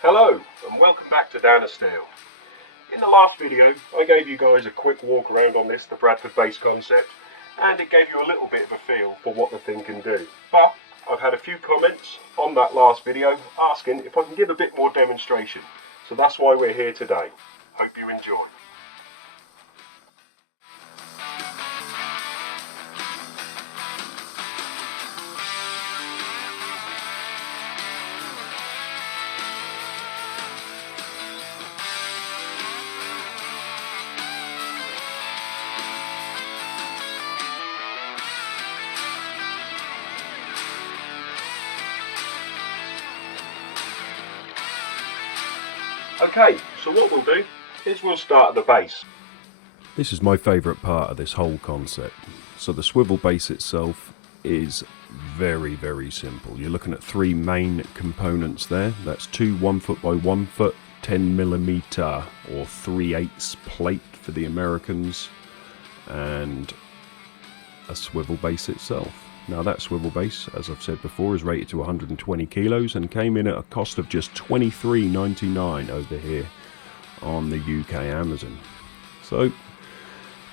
Hello and welcome back to Down a Steel. In the last video I gave you guys a quick walk around on the Bradford Base concept, and it gave you a little bit of a feel for what the thing can do. But I've had a few comments on that last video asking if I can give a bit more demonstration, so that's why we're here today. Hope you enjoy. Okay, so what we'll do is we'll start at the base. This is my favourite part of this whole concept. So the swivel base itself is very simple. You're looking at three main components there. That's two 1 foot by 1 foot 10mm or 3/8 plate for the Americans, and a swivel base itself. Now that swivel base, as I've said before, is rated to 120 kilos and came in at a cost of just $23.99 over here on the UK Amazon. So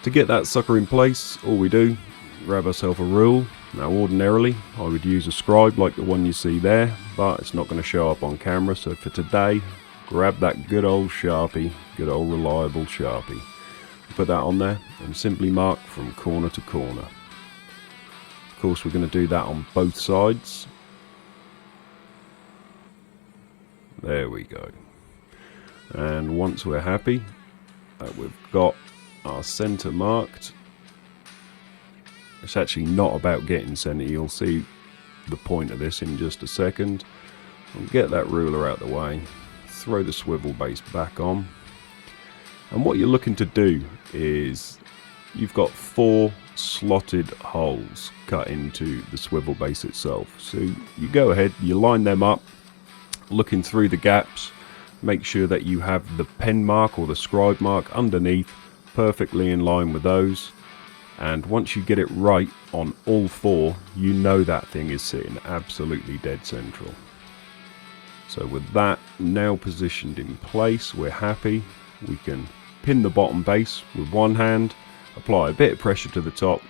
to get that sucker in place, all we do, grab ourselves a rule. Now ordinarily I would use a scribe like the one you see there, but it's not going to show up on camera, so for today grab that good old Sharpie, good old reliable Sharpie. Put that on there and simply mark from corner to corner. Of course we're going to do that on both sides. There we go. And once we're happy that we've got our centre marked, it's actually not about getting centre, you'll see the point of this in just a second. We'll get that ruler out of the way, throw the swivel base back on, and what you're looking to do is you've got 4 slotted holes cut into the swivel base itself. So you go ahead, you line them up, looking through the gaps, make sure that you have the pen mark or the scribe mark underneath perfectly in line with those, and once you get it right on all 4, you know that thing is sitting absolutely dead central. So with that now positioned in place, we're happy. We can pin the bottom base with one hand, apply a bit of pressure to the top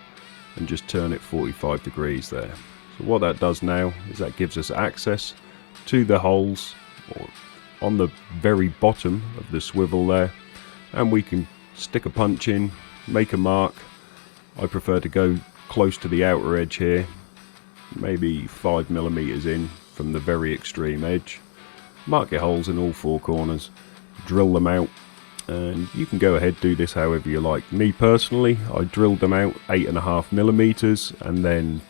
and just turn it 45 degrees there. So what that does now is that gives us access to the holes or on the very bottom of the swivel there, and we can stick a punch in, make a mark. I prefer to go close to the outer edge here, maybe 5mm in from the very extreme edge. Mark your holes in all 4 corners, drill them out, and you can go ahead do this however you like. Me personally, I drilled them out 8.5mm and then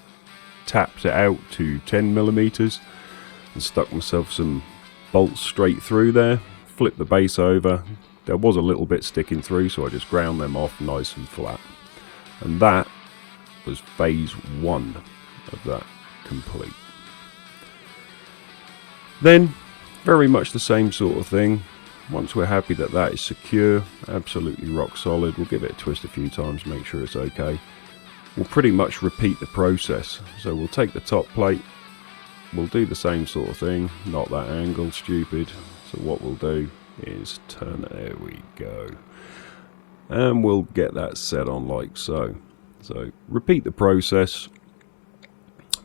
tapped it out to 10mm and stuck myself some bolts straight through there, flipped the base over. There was a little bit sticking through, so I just ground them off nice and flat. And that was phase 1 of that complete. Then very much the same sort of thing. Once we're happy that that is secure, absolutely rock solid, we'll give it a twist a few times, make sure it's okay. We'll pretty much repeat the process. So we'll take the top plate, we'll do the same sort of thing, not that angle, stupid. So what we'll do is turn it, there we go. And we'll get that set on like so. So repeat the process,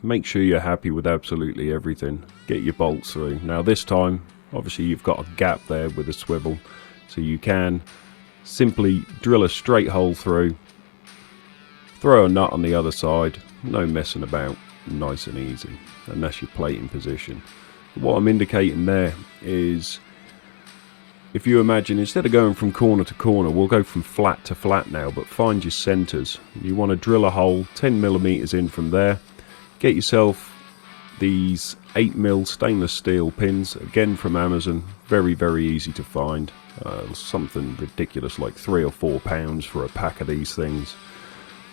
make sure you're happy with absolutely everything, get your bolts through. Now this time, obviously you've got a gap there with the swivel, so you can simply drill a straight hole through, throw a nut on the other side, no messing about, nice and easy, and that's your plating position. What I'm indicating there is, if you imagine, instead of going from corner to corner, we'll go from flat to flat now, but find your centres. You want to drill a hole 10mm in from there, get yourself these 8mm stainless steel pins, again from Amazon, very easy to find, something ridiculous like £3 or £4 for a pack of these things.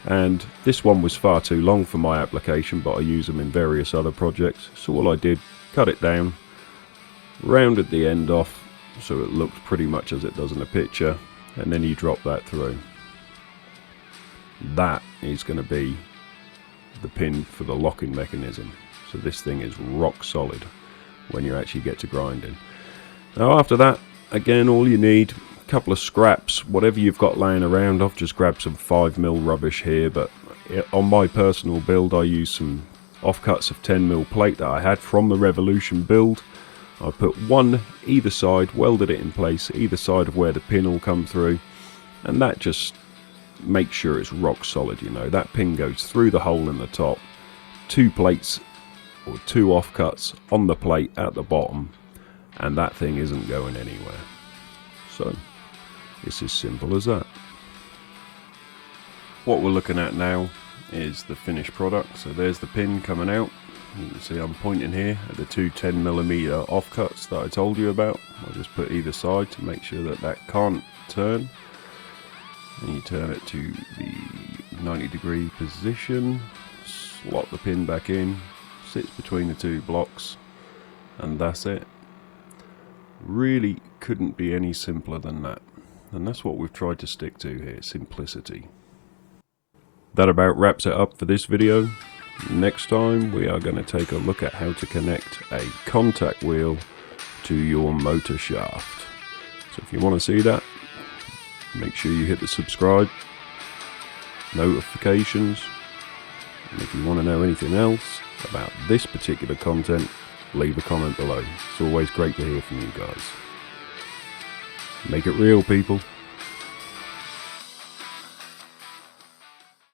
And this one was far too long for my application, but I use them in various other projects, so all I did, cut it down, rounded the end off so it looked pretty much as it does in the picture, and then you drop that through. That is going to be the pin for the locking mechanism. So this thing is rock solid when you actually get to grinding. Now after that, again, all you need, a couple of scraps, whatever you've got laying around. I've just grabbed some 5mm rubbish here, but on my personal build I used some offcuts of 10mm plate that I had from the Revolution build. I put one either side, welded it in place either side of where the pin will come through, and that just makes sure it's rock solid. You know, that pin goes through the hole in the top, 2 plates or 2 offcuts on the plate at the bottom, and that thing isn't going anywhere. So it's as simple as that. What we're looking at now is the finished product. So there's the pin coming out. You can see I'm pointing here at the 2 10mm offcuts that I told you about. I'll just put either side to make sure that that can't turn. And you turn it to the 90-degree position, slot the pin back in, sits between the 2 blocks, and that's it. Really couldn't be any simpler than that. And that's what we've tried to stick to here, simplicity. That about wraps it up for this video. Next time we are going to take a look at how to connect a contact wheel to your motor shaft. So if you want to see that, make sure you hit the subscribe, notifications, and if you want to know anything else about this particular content, leave a comment below. It's always great to hear from you guys. Make it real, people.